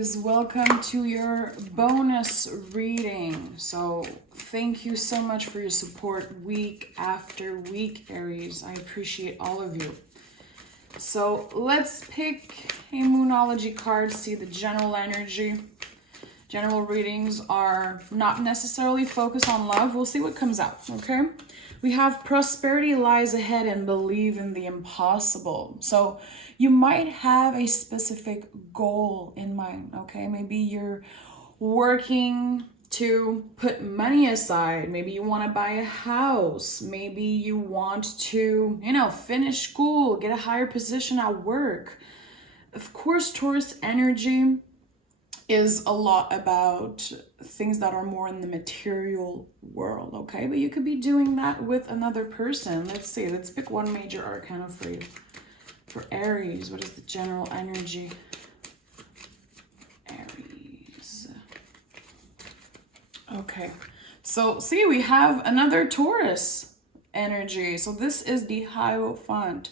Aries, welcome to your bonus reading. So thank you so much for your support week after week, Aries. I appreciate all of you. So let's pick a Moonology card, see the general energy. General readings are not necessarily focused on love. We'll see what comes out, okay? We have prosperity lies ahead and believe in the impossible. So you might have a specific goal in mind, okay? Maybe you're working to put money aside. Maybe you want to buy a house. Maybe you want to, finish school, get a higher position at work. Of course, Taurus energy is a lot about things that are more in the material world, okay? But you could be doing that with another person. Let's see, let's pick one major arcana for you. For Aries, what is the general energy? Aries. Okay, so see, we have another Taurus energy. So this is the Hierophant.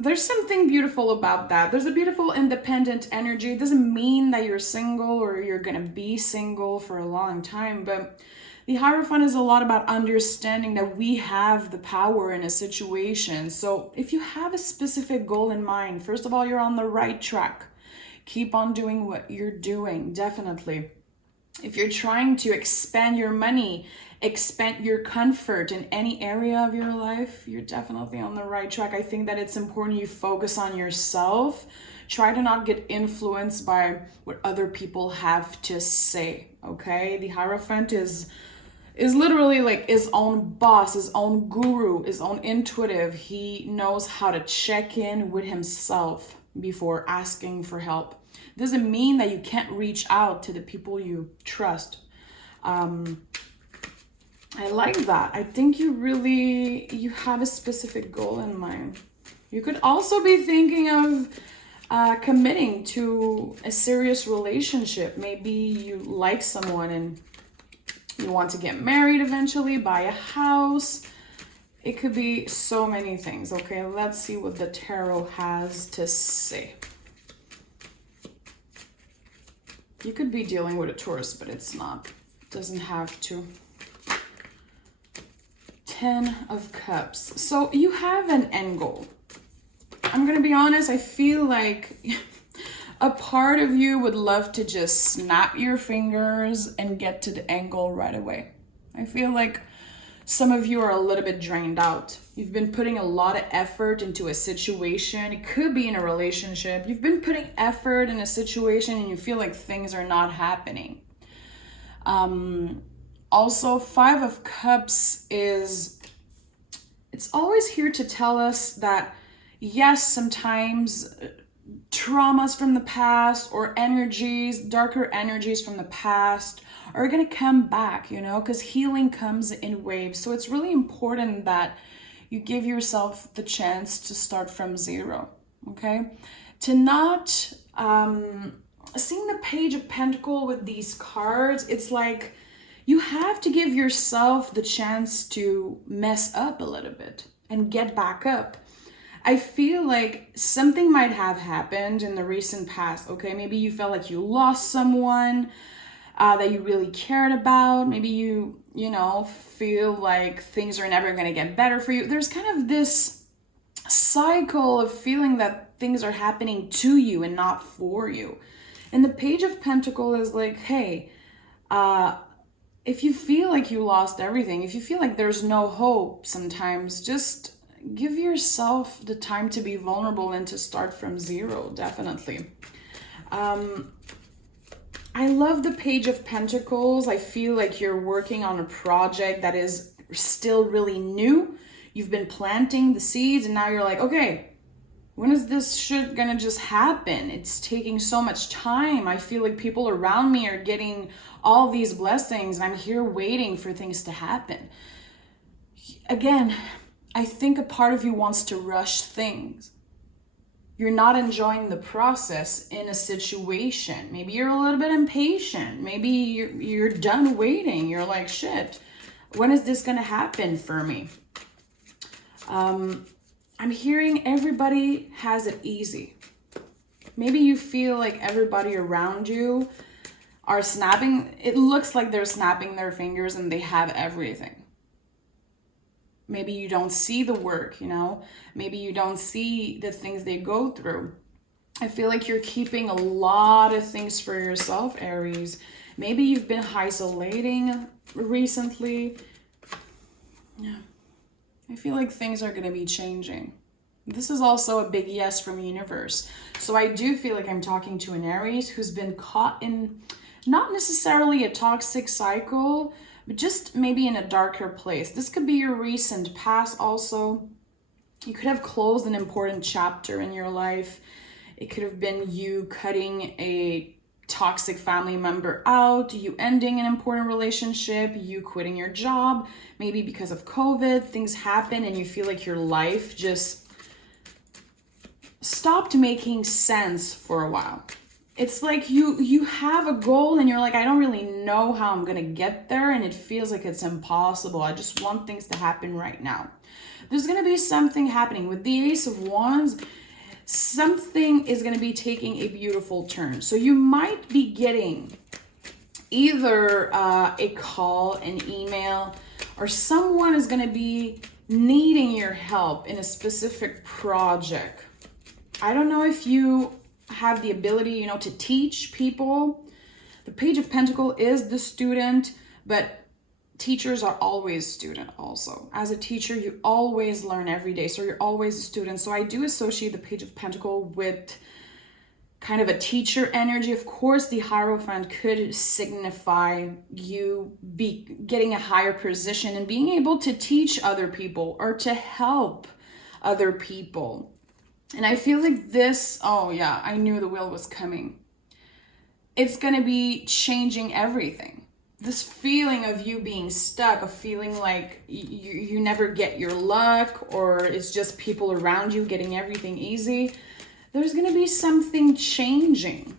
There's something beautiful about that. There's a beautiful independent energy. It doesn't mean that you're single or you're gonna be single for a long time, but the Hierophant is a lot about understanding that we have the power in a situation. So if you have a specific goal in mind, first of all, you're on the right track. Keep on doing what you're doing, definitely. If you're trying to expand your money, expand your comfort in any area of your life, you're definitely on the right track. I think that it's important you focus on yourself. Try to not get influenced by what other people have to say, okay? The Hierophant is literally like his own boss, his own guru, his own intuitive. He knows how to check in with himself before asking for help. Doesn't mean that you can't reach out to the people you trust. I like that. I think you have a specific goal in mind. You could also be thinking of committing to a serious relationship. Maybe you like someone and you want to get married eventually, buy a house. It could be so many things, okay? Let's see what the tarot has to say. You could be dealing with a Taurus, but it's not. It doesn't have to. 10 of Cups. So you have an end goal. I'm going to be honest, I feel like a part of you would love to just snap your fingers and get to the end goal right away. I feel like some of you are a little bit drained out. You've been putting a lot of effort into a situation. It could be in a relationship. You've been putting effort in a situation and you feel like things are not happening. Also, 5 of Cups it's always here to tell us that, yes, sometimes traumas from the past or darker energies from the past are going to come back, because healing comes in waves. So it's really important that you give yourself the chance to start from zero, okay? To not, seeing the Page of Pentacles with these cards, it's like you have to give yourself the chance to mess up a little bit and get back up. I feel like something might have happened in the recent past, okay? Maybe you felt like you lost someone that you really cared about. Maybe you feel like things are never going to get better for you. There's kind of this cycle of feeling that things are happening to you and not for you. And the Page of Pentacles is like, hey, if you feel like you lost everything, if you feel like there's no hope sometimes, just give yourself the time to be vulnerable and to start from zero, definitely. I love the Page of Pentacles. I feel like you're working on a project that is still really new. You've been planting the seeds and now you're like, okay, when is this shit gonna just happen? It's taking so much time. I feel like people around me are getting all these blessings and I'm here waiting for things to happen. Again, I think a part of you wants to rush things. You're not enjoying the process in a situation. Maybe you're a little bit impatient. Maybe you're done waiting. You're like, shit, when is this gonna happen for me? I'm hearing everybody has it easy. Maybe you feel like everybody around you are snapping. It looks like they're snapping their fingers and they have everything. Maybe you don't see the work, you know? Maybe you don't see the things they go through. I feel like you're keeping a lot of things for yourself, Aries. Maybe you've been isolating recently. Yeah. I feel like things are going to be changing. This is also a big yes from universe. So I do feel like I'm talking to an Aries who's been caught in not necessarily a toxic cycle, but just maybe in a darker place. This could be your recent past also. You could have closed an important chapter in your life. It could have been you cutting a toxic family member out, you ending an important relationship, you quitting your job, maybe because of COVID, things happen and you feel like your life just stopped making sense for a while. It's like you have a goal and you're like, I don't really know how I'm gonna get there, and it feels like it's impossible. I just want things to happen right now. There's gonna be something happening with the Ace of Wands. Something is going to be taking a beautiful turn. So you might be getting either a call, an email, or someone is going to be needing your help in a specific project. I don't know if you have the ability, you know, to teach people. The Page of Pentacles is the student, but teachers are always student also. As a teacher, you always learn every day. So you're always a student. So I do associate the Page of Pentacles with kind of a teacher energy. Of course, the Hierophant could signify you be getting a higher position and being able to teach other people or to help other people. And I feel like this, oh yeah, I knew the wheel was coming. It's going to be changing everything. This feeling of you being stuck, of feeling like you never get your luck, or it's just people around you getting everything easy. There's going to be something changing.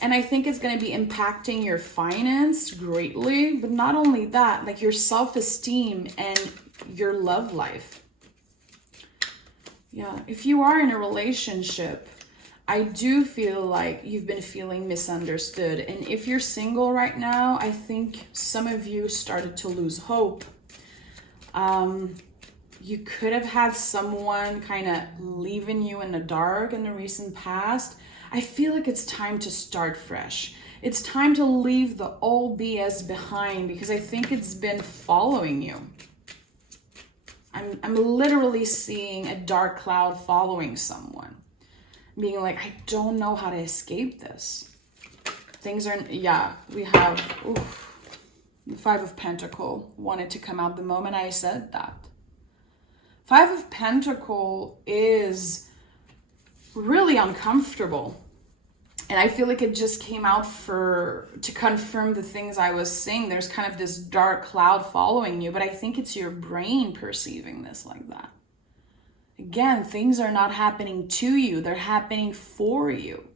And I think it's going to be impacting your finance greatly. But not only that, like your self-esteem and your love life. Yeah, if you are in a relationship, I do feel like you've been feeling misunderstood. And if you're single right now, I think some of you started to lose hope. You could have had someone kind of leaving you in the dark in the recent past. I feel like it's time to start fresh. It's time to leave the old BS behind, because I think it's been following you. I'm literally seeing a dark cloud following someone. Being like, I don't know how to escape this. Things are, yeah, we have, the Five of Pentacles wanted to come out the moment I said that. Five of Pentacles is really uncomfortable. And I feel like it just came out to confirm the things I was saying. There's kind of this dark cloud following you, but I think it's your brain perceiving this like that. Again, things are not happening to you. They're happening for you.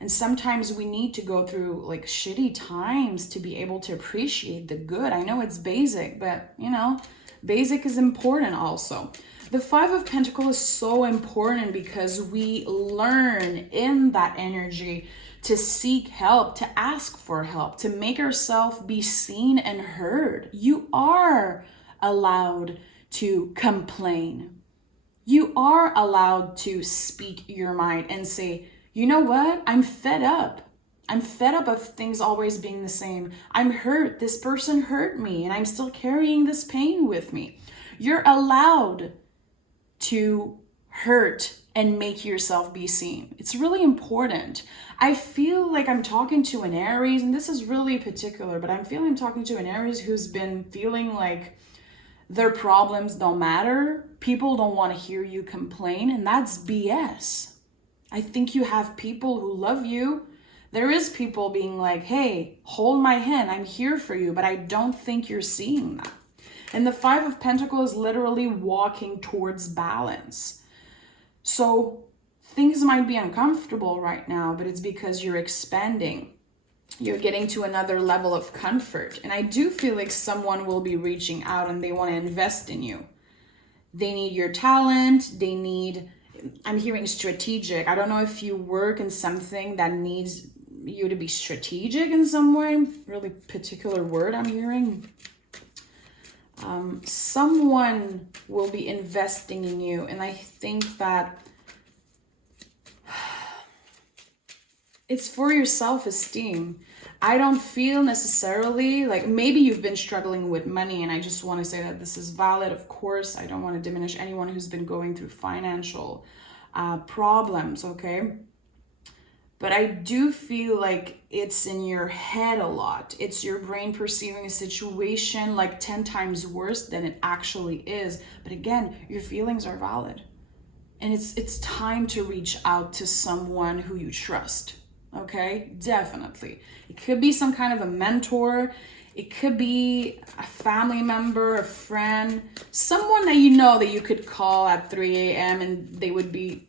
And sometimes we need to go through like shitty times to be able to appreciate the good. I know it's basic, but you know, basic is important also. The Five of Pentacles is so important because we learn in that energy to seek help, to ask for help, to make ourselves be seen and heard. You are allowed to complain. You are allowed to speak your mind and say, you know what? I'm fed up. I'm fed up of things always being the same. I'm hurt. This person hurt me and I'm still carrying this pain with me. You're allowed to hurt and make yourself be seen. It's really important. I feel like I'm talking to an Aries, and this is really particular, but I'm talking to an Aries who's been feeling like their problems don't matter. People don't want to hear you complain, and that's BS. I think you have people who love you. There is people being like, hey, hold my hand. I'm here for you, but I don't think you're seeing that. And the Five of Pentacles is literally walking towards balance. So things might be uncomfortable right now, but it's because you're expanding. You're getting to another level of comfort. And I do feel like someone will be reaching out and they want to invest in you. They need your talent. They need I'm hearing strategic. I don't know if you work in something that needs you to be strategic in some way. Really particular word I'm hearing. Someone will be investing in you, and I think that it's for your self-esteem. I don't feel necessarily like, maybe you've been struggling with money, and I just want to say that this is valid. Of course, I don't want to diminish anyone who's been going through financial problems, okay? But I do feel like it's in your head a lot. It's your brain perceiving a situation like 10 times worse than it actually is. But again, your feelings are valid. And it's time to reach out to someone who you trust. Okay, definitely. It could be some kind of a mentor. It could be a family member, a friend, someone that you know that you could call at 3 a.m. and they would be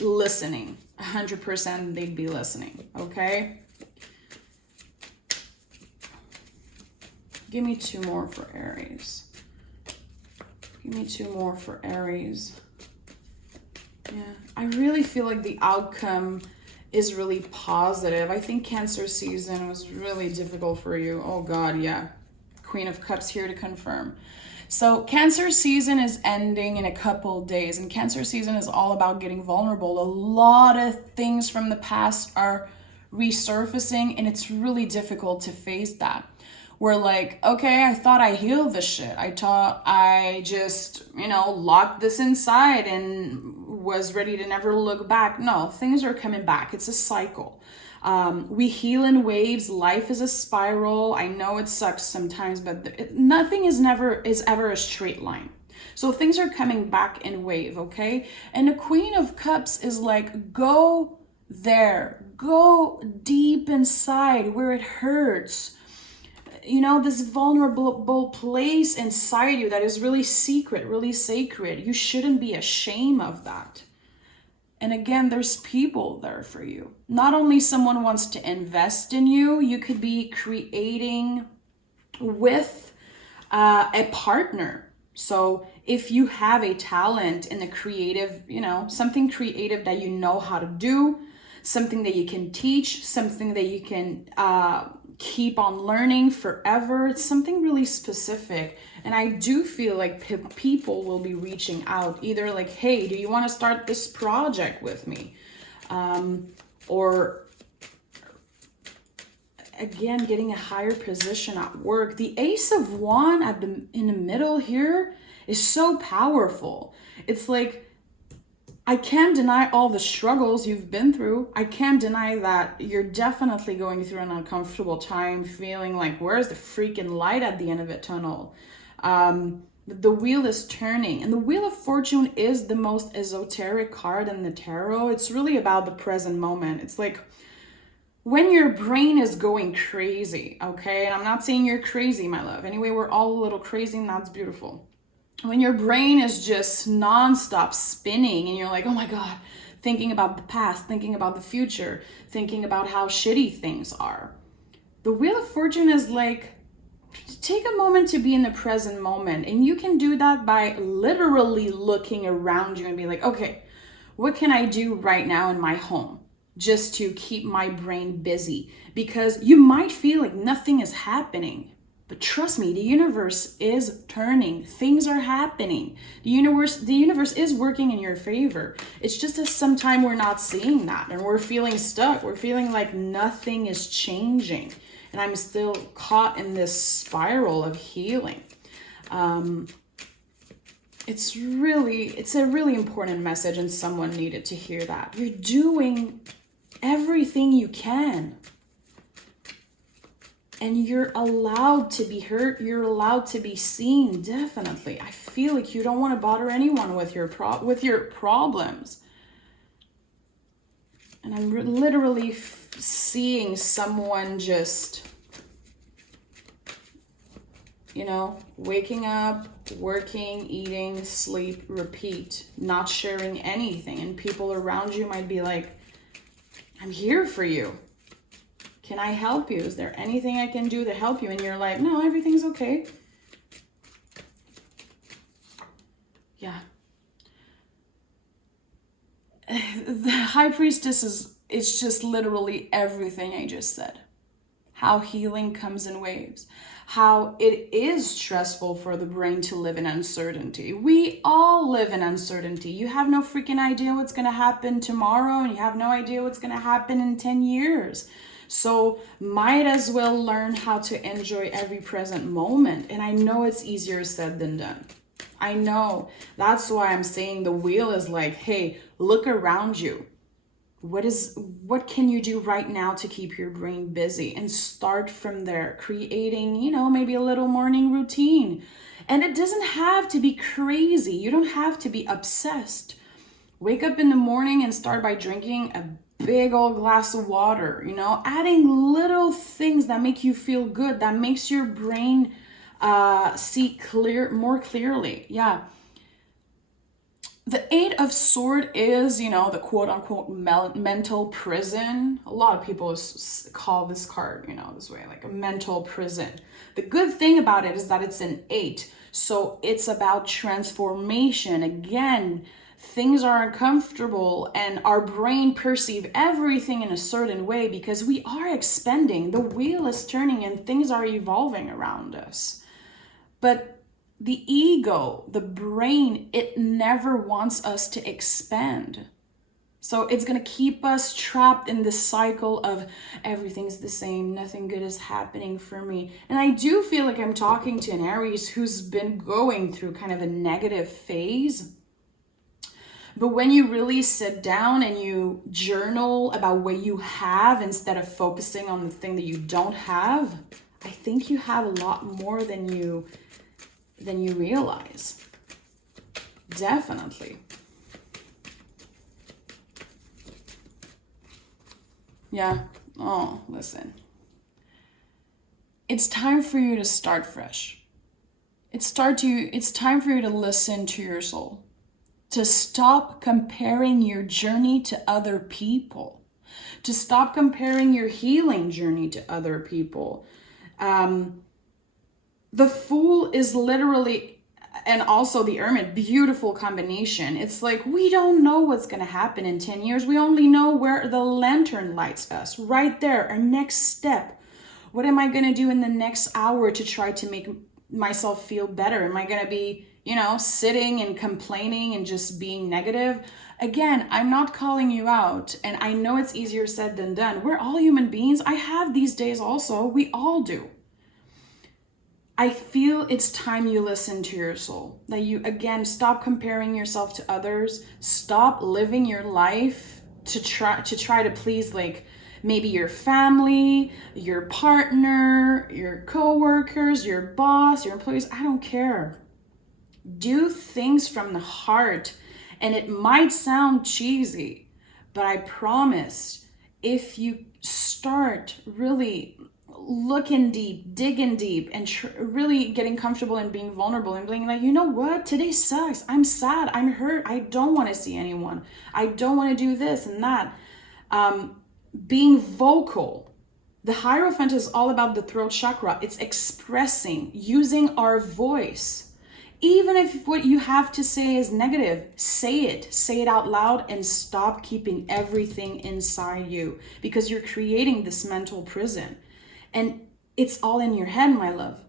listening. 100% they'd be listening, okay? Give me 2 more for Aries. Give me 2 more for Aries. Yeah, I really feel like the outcome is really positive. I think Cancer season was really difficult for you. Oh God, yeah. Queen of Cups here to confirm. So Cancer season is ending in a couple days, and Cancer season is all about getting vulnerable. A lot of things from the past are resurfacing, and it's really difficult to face that. We're like, okay, I thought I healed this shit. I thought I just, locked this inside and was ready to never look back. No, things are coming back. It's a cycle. We heal in waves. Life is a spiral. I know it sucks sometimes, but nothing is ever a straight line. So things are coming back in wave, okay? And the Queen of Cups is like, go there, go deep inside where it hurts. This vulnerable place inside you that is really secret, really sacred. You shouldn't be ashamed of that. And again, there's people there for you. Not only someone wants to invest in you, you could be creating with a partner. So if you have a talent in the creative, something creative that you know how to do, something that you can teach, something that you can keep on learning forever. It's something really specific. And I do feel like people will be reaching out, either like, hey, do you want to start this project with me? Or again, getting a higher position at work. The Ace of Wands in the middle here is so powerful. It's like, I can't deny all the struggles you've been through. I can't deny that you're definitely going through an uncomfortable time, feeling like, where's the freaking light at the end of a tunnel? The wheel is turning, and the Wheel of Fortune is the most esoteric card in the tarot. It's really about the present moment. It's like when your brain is going crazy, okay? And I'm not saying you're crazy, my love. Anyway, we're all a little crazy, and that's beautiful. When your brain is just nonstop spinning and you're like, oh my God, thinking about the past, thinking about the future, thinking about how shitty things are. The Wheel of Fortune is like, take a moment to be in the present moment. And you can do that by literally looking around you and be like, okay, what can I do right now in my home just to keep my brain busy? Because you might feel like nothing is happening. But trust me, the universe is turning. Things are happening. The universe is working in your favor. It's just that sometimes we're not seeing that and we're feeling stuck. We're feeling like nothing is changing. And I'm still caught in this spiral of healing. It's a really important message, and someone needed to hear that. You're doing everything you can. And you're allowed to be hurt. You're allowed to be seen, definitely. I feel like you don't want to bother anyone with your problems. And I'm literally seeing someone just, waking up, working, eating, sleep, repeat, not sharing anything. And people around you might be like, I'm here for you. Can I help you? Is there anything I can do to help you? And you're like, no, everything's okay. Yeah. the High Priestess it's just literally everything I just said. How healing comes in waves. How it is stressful for the brain to live in uncertainty. We all live in uncertainty. You have no freaking idea what's going to happen tomorrow, and you have no idea what's going to happen in 10 years. So might as well learn how to enjoy every present moment. And I know it's easier said than done. I know. That's why I'm saying the wheel is like, hey, look around you. What can you do right now to keep your brain busy, and start from there, creating, maybe a little morning routine. And it doesn't have to be crazy. You don't have to be obsessed. Wake up in the morning and start by drinking a big old glass of water, adding little things that make you feel good, that makes your brain see more clearly. Yeah. The Eight of Swords is, the quote-unquote mental prison. A lot of people call this card, this way, like a mental prison. The good thing about it is that it's an 8. So it's about transformation. Again, things are uncomfortable and our brain perceive everything in a certain way because we are expanding. The wheel is turning and things are evolving around us. But the ego, the brain, it never wants us to expand. So it's going to keep us trapped in this cycle of everything's the same, nothing good is happening for me. And I do feel like I'm talking to an Aries who's been going through kind of a negative phase. But when you really sit down and you journal about what you have instead of focusing on the thing that you don't have, I think you have a lot more than you realize. Definitely. Yeah. Oh, listen. It's time for you to start fresh. It's time for you to listen to your soul. To stop comparing your journey to other people. To stop comparing your healing journey to other people. The Fool is literally, and also the Hermit, beautiful combination. It's like, we don't know what's going to happen in 10 years. We only know where the lantern lights us. Right there, our next step. What am I going to do in the next hour to try to make myself feel better? Am I going to be, sitting and complaining and just being negative? Again, I'm not calling you out, and I know it's easier said than done. We're all human beings. I have these days also. We all do. I feel it's time you listen to your soul. That you, again, stop comparing yourself to others. Stop living your life to try to please, like, maybe your family, your partner, your coworkers, your boss, your employees. I don't care. Do things from the heart. And it might sound cheesy, but I promise, if you start really looking deep, digging deep, and really getting comfortable and being vulnerable and being like, you know what, today sucks, I'm sad, I'm hurt, I don't want to see anyone, I don't want to do this and that. Being vocal. The Hierophant is all about the throat chakra. It's expressing, using our voice. Even if what you have to say is negative, say it out loud, and stop keeping everything inside you, because you're creating this mental prison. And it's all in your head, my love.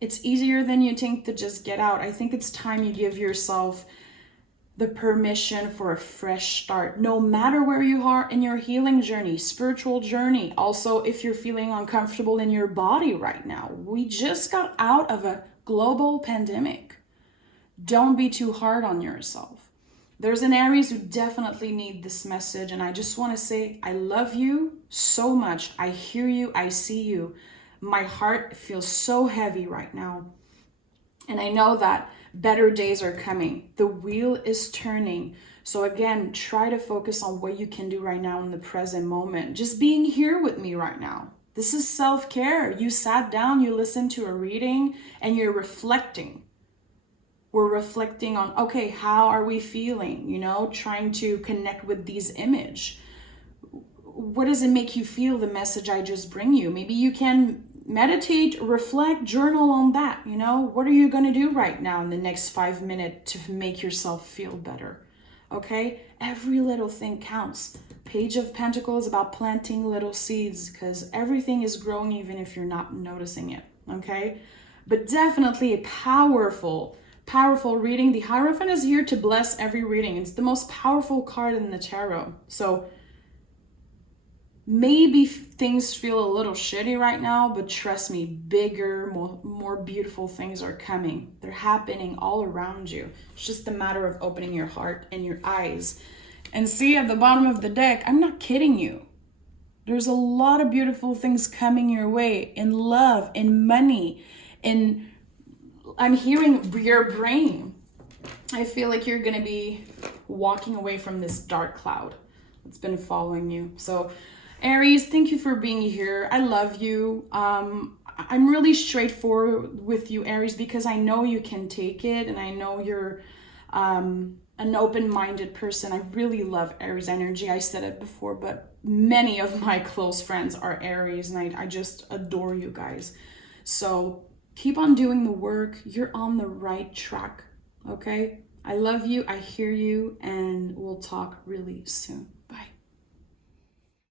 It's easier than you think to just get out. I think it's time you give yourself the permission for a fresh start, no matter where you are in your healing journey, spiritual journey. Also, if you're feeling uncomfortable in your body right now, we just got out of a global pandemic. Don't be too hard on yourself. There's an Aries who definitely need this message, and I just want to say, I love you so much. I hear you, I see you. My heart feels so heavy right now. And I know that better days are coming. The wheel is turning. So again, try to focus on what you can do right now in the present moment. Just being here with me right now. This is self-care. You sat down, you listened to a reading, and you're reflecting. We're reflecting on, okay, how are we feeling? Trying to connect with these images. What does it make you feel, the message I just bring you? Maybe you can meditate, reflect, journal on that. What are you going to do right now in the next 5 minutes to make yourself feel better? okay? Every little thing counts. Page of Pentacles about planting little seeds, because everything is growing even if you're not noticing it, okay? But definitely a powerful reading. The Hierophant is here to bless every reading. It's the most powerful card in the tarot. So maybe things feel a little shitty right now, but trust me, bigger, more beautiful things are coming. They're happening all around you. It's just a matter of opening your heart and your eyes. And see at the bottom of the deck, I'm not kidding you. There's a lot of beautiful things coming your way in love, in money, in, I'm hearing your brain. I feel like you're going to be walking away from this dark cloud that's been following you. So Aries, thank you for being here. I love you. I'm really straightforward with you, Aries, because I know you can take it, and I know you're an open-minded person. I really love Aries energy. I said it before, but many of my close friends are Aries, and I just adore you guys. So keep on doing the work. You're on the right track, okay? I love you. I hear you, and we'll talk really soon. Bye.